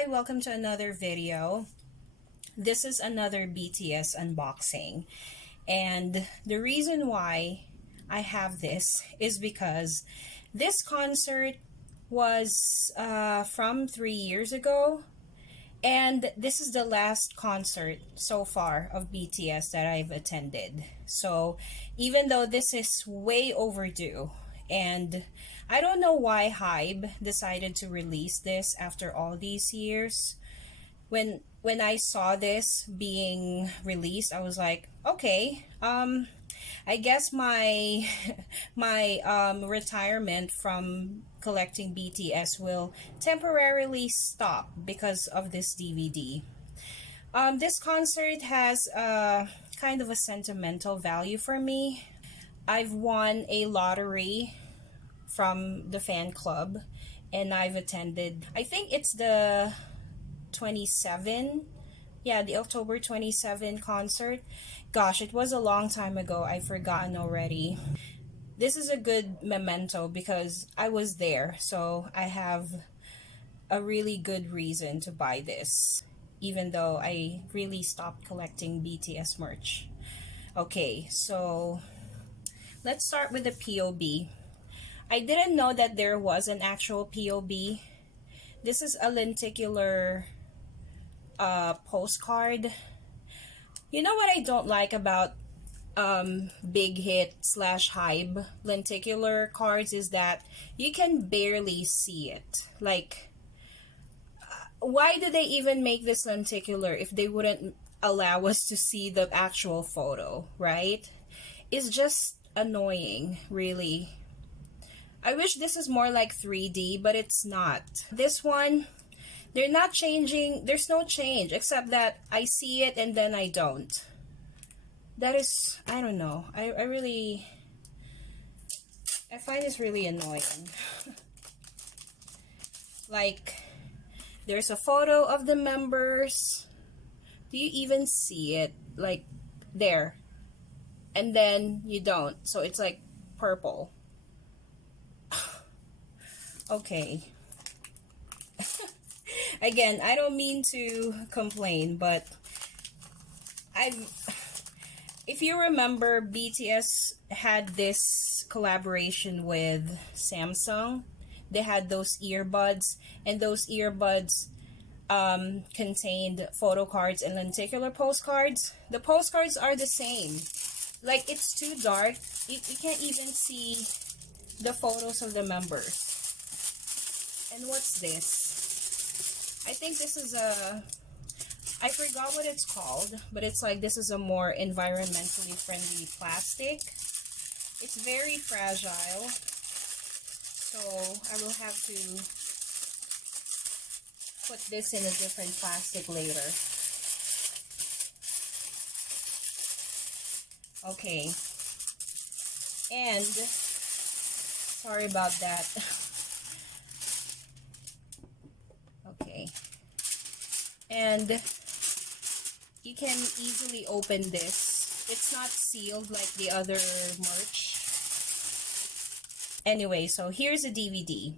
Hi, welcome to another video. This is another BTS unboxing. And the reason why I have this is because this concert was from 3 years ago. And this is the last concert so far of BTS that I've attended. So even though this is way overdue, and I don't know why Hybe decided to release this after all these years. When I saw this being released, I was like, okay, I guess my retirement from collecting BTS will temporarily stop because of this DVD. This concert has kind of a sentimental value for me. I've won a lottery from the fan club, and I've attended, I think it's the 27, yeah, the October 27 concert. Gosh, it was a long time ago. I've forgotten already. This is a good memento because I was there, so I have a really good reason to buy this, even though I really stopped collecting BTS merch. Okay, so let's start with the POB. I didn't know that there was an actual POB. This is a lenticular postcard. You know what I don't like about big hit / Hybe lenticular cards is that you can barely see it. Like, why do they even make this lenticular if they wouldn't allow us to see the actual photo, right? It's just annoying, really. I wish this is more like 3D, but it's not. This one, they're not changing. There's no change except that I see it and then I don't. That is, I don't know. I find this really annoying. Like, there's a photo of the members. Do you even see it? Like, there. And then you don't. So it's like purple. Okay. Again, I don't mean to complain, but if you remember, BTS had this collaboration with Samsung. They had those earbuds, and those earbuds contained photo cards and lenticular postcards. The postcards are the same. Like, it's too dark. You can't even see the photos of the members. And what's this? I think this is I forgot what it's called, but it's like, this is a more environmentally friendly plastic. It's very fragile, so I will have to put this in a different plastic later. Okay. And, sorry about that. Okay. And you can easily open this. It's not sealed like the other merch. Anyway, so here's a DVD.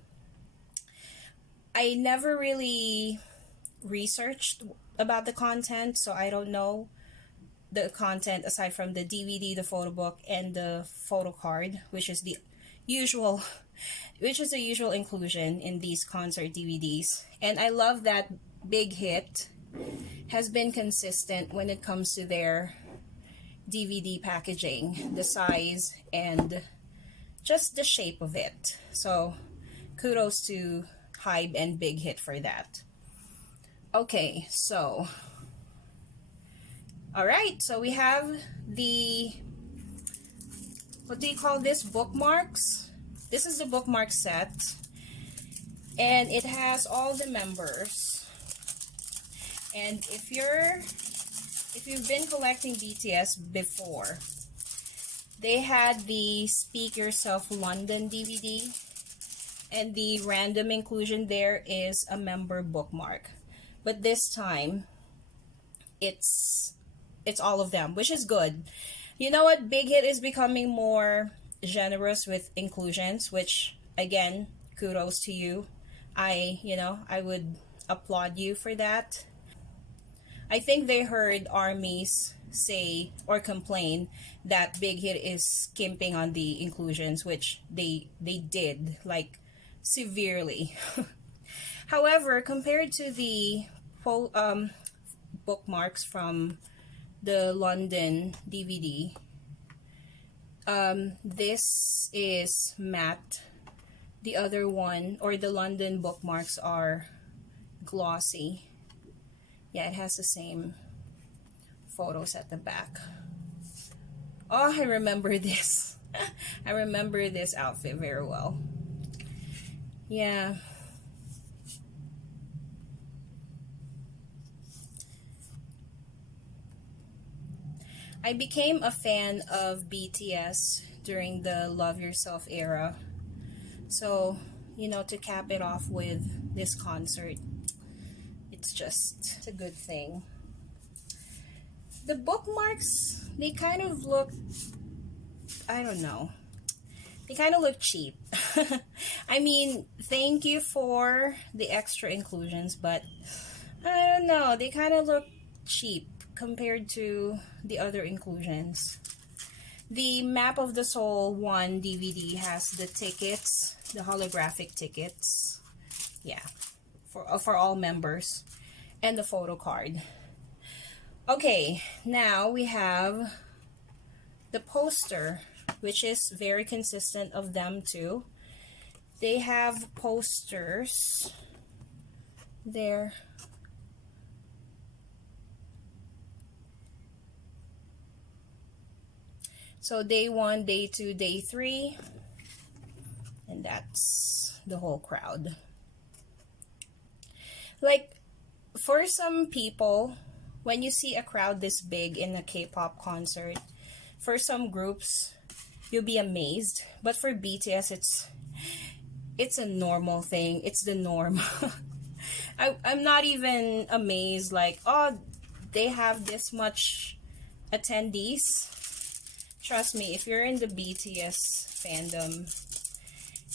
I never really researched about the content, so I don't know the content aside from the DVD, the photo book, and the photo card, which is the usual inclusion in these concert DVDs. And I love that Big Hit has been consistent when it comes to their DVD packaging, the size and just the shape of it. So kudos to Hybe and Big Hit for that. Okay, so alright, so we have the, what do you call this, bookmarks? This is the bookmark set, and it has all the members. And if you've been collecting BTS before, they had the Speak Yourself London DVD, and the random inclusion there is a member bookmark. But this time, it's all of them, which is good. You know what? Big Hit is becoming more generous with inclusions, which, again, kudos to you. I applaud you for that. I think they heard armies say or complain that Big Hit is skimping on the inclusions, which they did, like, severely. However, compared to the bookmarks from the London DVD, this is matte. The other one, or the London bookmarks, are glossy. Yeah, it has the same photos at the back. Oh, I remember this. I remember this outfit very well. Yeah. I became a fan of BTS during the Love Yourself era. So, you know, to cap it off with this concert, it's a good thing. The bookmarks, they kind of look, I don't know, they kind of look cheap. I mean, thank you for the extra inclusions, but I don't know, they kind of look cheap compared to the other inclusions. The Map of the Soul 1 DVD has the tickets, the holographic tickets, yeah, for all members, and the photo card. Okay, now we have the poster, which is very consistent of them too. They have posters there. So day 1, day 2, day 3, and that's the whole crowd. Like, for some people, when you see a crowd this big in a K-pop concert, for some groups, you'll be amazed. But for BTS, it's a normal thing. It's the norm. I'm not even amazed, like, oh, they have this much attendees. Trust me, if you're in the BTS fandom,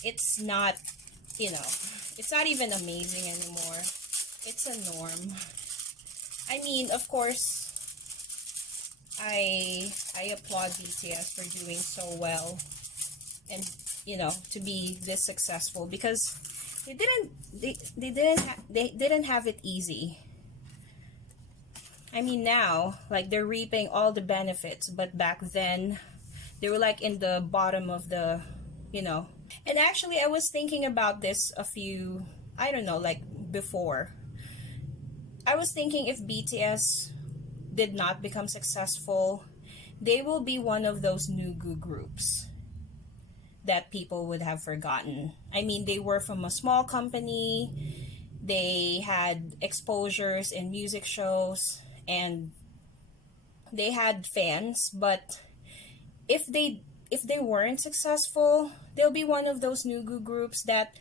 it's not, you know, it's not even amazing anymore. It's a norm. I mean, of course, I applaud BTS for doing so well and, you know, to be this successful, because they didn't have it easy. I mean, now, like, they're reaping all the benefits, but back then, they were like in the bottom of the, you know. And actually, I was thinking about this I don't know, like, before. I was thinking if BTS did not become successful, they will be one of those Nugu groups that people would have forgotten. I mean, they were from a small company, they had exposures in music shows, and they had fans, but if they weren't successful, they'll be one of those Nugu groups that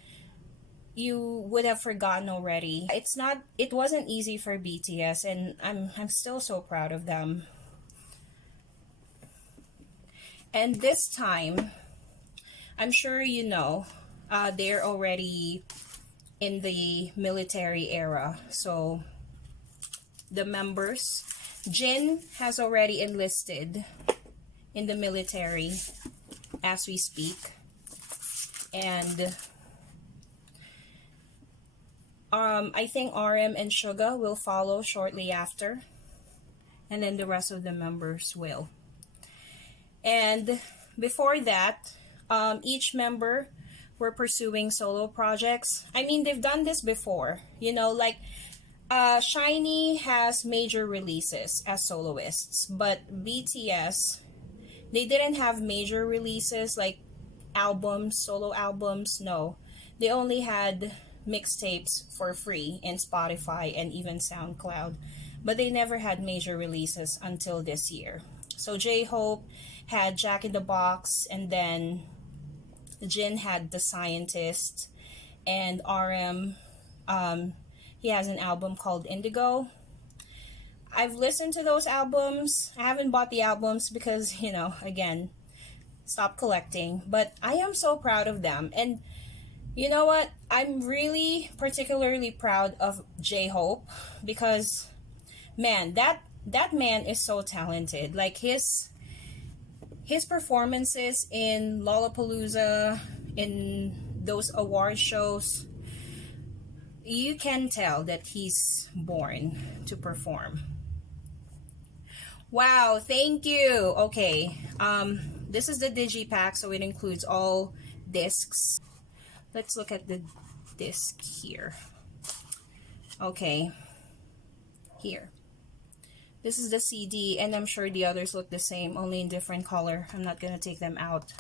you would have forgotten already. It wasn't easy for BTS, and I'm still so proud of them. And this time, I'm sure you know, they're already in the military era. So the members, Jin has already enlisted in the military as we speak, and I think RM and Suga will follow shortly after, and then the rest of the members will. And before that, each member were pursuing solo projects. I mean, they've done this before, you know, like SHINee has major releases as soloists, but BTS, they didn't have major releases like albums, solo albums. No, they only had mixtapes for free in Spotify and even SoundCloud, but they never had major releases until this year. So J-Hope had Jack in the Box, and then Jin had The Scientist, and RM, he has an album called Indigo. I've listened to those albums. I haven't bought the albums because, you know, again, stop collecting. But I am so proud of them. And You know what? I'm really particularly proud of J-Hope because man, that man is so talented. Like his performances in Lollapalooza, in those award shows, you can tell that he's born to perform. Wow, thank you. Okay, this is the DigiPack, so it includes all discs. Let's look at the disc here. Okay, here. This is the CD, and I'm sure the others look the same, only in different color. I'm not gonna take them out.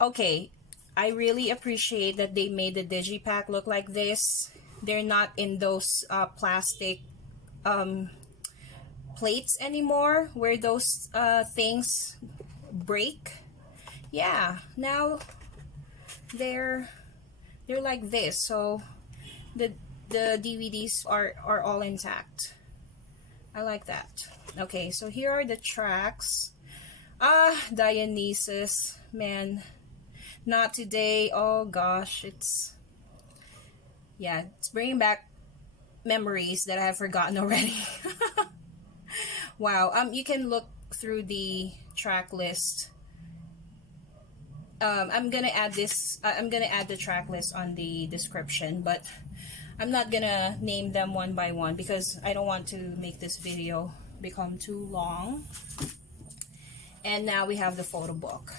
Okay, I really appreciate that they made the DigiPack look like this. They're not in those plastic plates anymore where those things break. Yeah, now they're like this, so the DVDs are all intact. I like that. Okay, so here are the tracks. Dionysus, man, not today. Oh gosh, it's bringing back memories that I have forgotten already. Wow. You can look through the track list. I'm gonna add this. I'm gonna add the track list on the description, but I'm not gonna name them one by one because I don't want to make this video become too long. And now we have the photo book.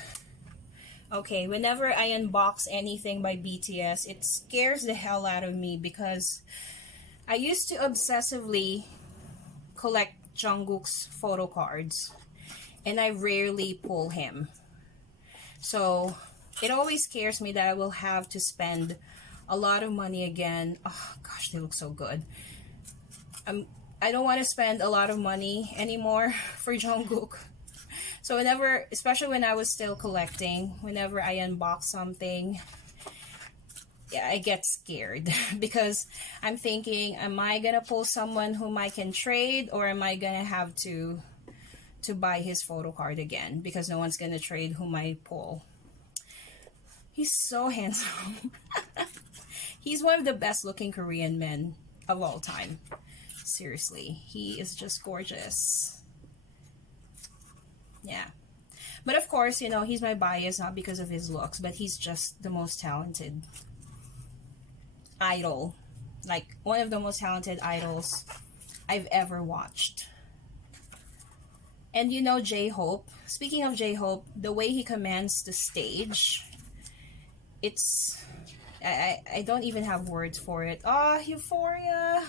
Okay, whenever I unbox anything by BTS, it scares the hell out of me because I used to obsessively collect Jungkook's photo cards, and I rarely pull him. So it always scares me that I will have to spend a lot of money again. Oh gosh, they look so good. I don't want to spend a lot of money anymore for Jungkook. So whenever, especially when I was still collecting, whenever I unbox something, yeah, I get scared because I'm thinking, am I gonna pull someone whom I can trade, or am I gonna have to buy his photo card again because no one's gonna trade whom I pull? He's so handsome. He's one of the best looking Korean men of all time. Seriously, he is just gorgeous. Yeah. But of course, you know, he's my bias, not because of his looks, but he's just the most talented idol. Like, one of the most talented idols I've ever watched. And you know J-Hope. Speaking of J-Hope, the way he commands the stage, it's... I don't even have words for it. Oh, Euphoria!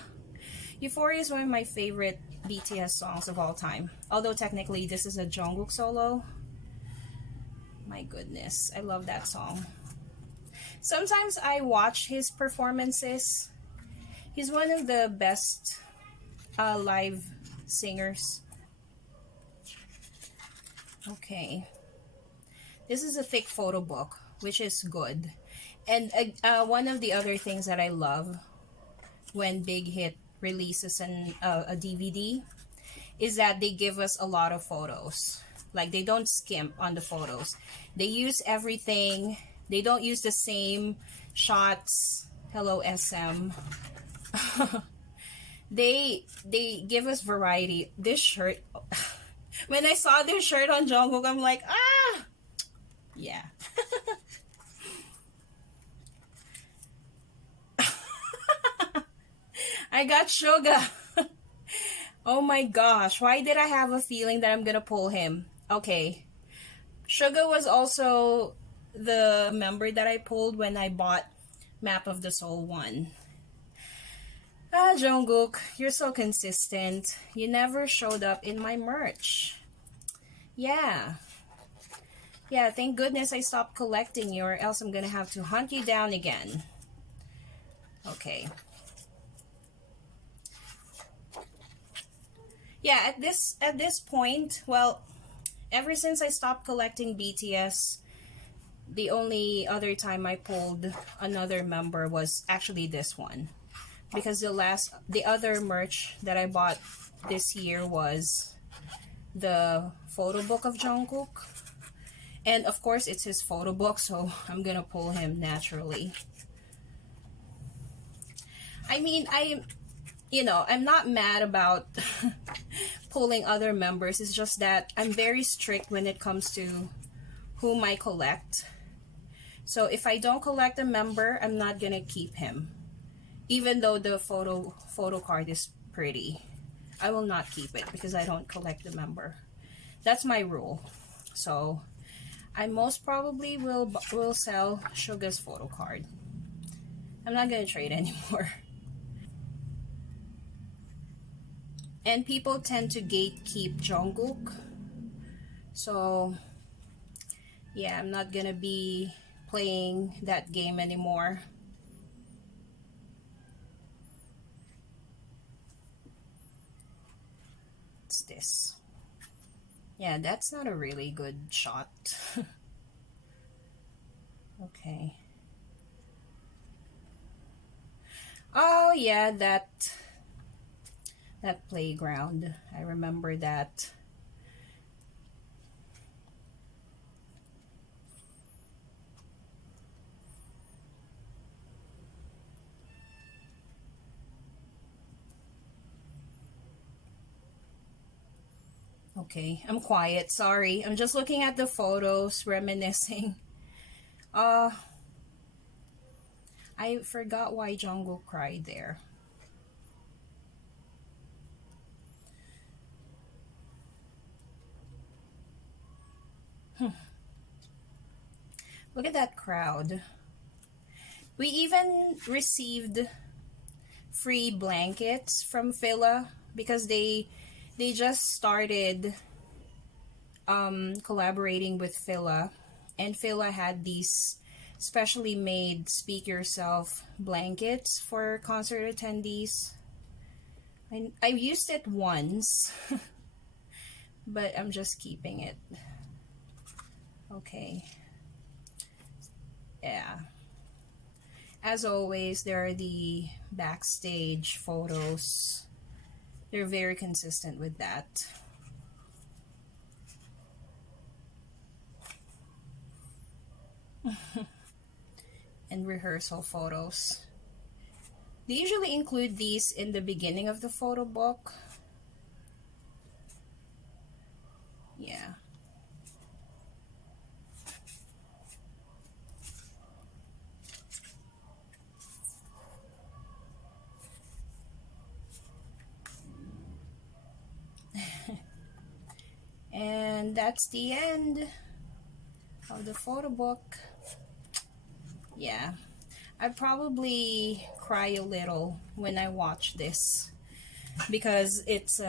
Euphoria is one of my favorite BTS songs of all time. Although technically this is a Jungkook solo. My goodness, I love that song. Sometimes I watch his performances. He's one of the best live singers. Okay. This is a thick photo book, which is good. And one of the other things that I love when Big Hit releases a DVD is that they give us a lot of photos. Like, they don't skimp on the photos. They use everything. They don't use the same shots. Hello, SM. They give us variety. This shirt, when I saw this shirt on Jungkook, I'm like, ah! Yeah. I got Sugar. Oh my gosh, why did I have a feeling that I'm gonna pull him? Okay. Sugar was also the member that I pulled when I bought Map of the Soul 1. Ah, Jungkook, you're so consistent. You never showed up in my merch. Yeah. Yeah, thank goodness I stopped collecting you, or else I'm gonna have to hunt you down again. Okay. Yeah, at this point, well, ever since I stopped collecting BTS, the only other time I pulled another member was actually this one. Because the other merch that I bought this year was the photo book of Jungkook. And of course, it's his photo book, so I'm gonna pull him naturally. I mean, I'm not mad about pulling other members. It's just that I'm very strict when it comes to whom I collect. So if I don't collect a member, I'm not gonna keep him. Even though the photo card is pretty, I will not keep it because I don't collect the member. That's my rule. So I most probably will sell Suga's photo card. I'm not gonna trade anymore. And people tend to gatekeep Jungkook. So yeah, I'm not gonna be playing that game anymore. What's this? Yeah, that's not a really good shot. Okay. Oh yeah, that playground. I remember that. Okay, I'm quiet. Sorry. I'm just looking at the photos, reminiscing. Uh, I forgot why Jungkook cried there. Look at that crowd. We even received free blankets from Fila because they just started collaborating with Fila, and Fila had these specially made Speak Yourself blankets for concert attendees. I used it once, but I'm just keeping it. Okay. Yeah. As always, there are the backstage photos. They're very consistent with that. And rehearsal photos. They usually include these in the beginning of the photo book. Yeah. And that's the end of the photo book. Yeah, I probably cry a little when I watch this because it's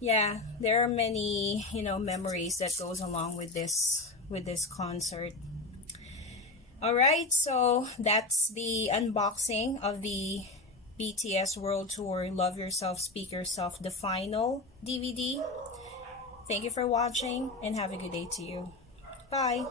yeah, there are many memories that goes along with this concert. All right, so that's the unboxing of the BTS World Tour Love Yourself, Speak Yourself, the final DVD. Thank you for watching and have a good day to you. Bye.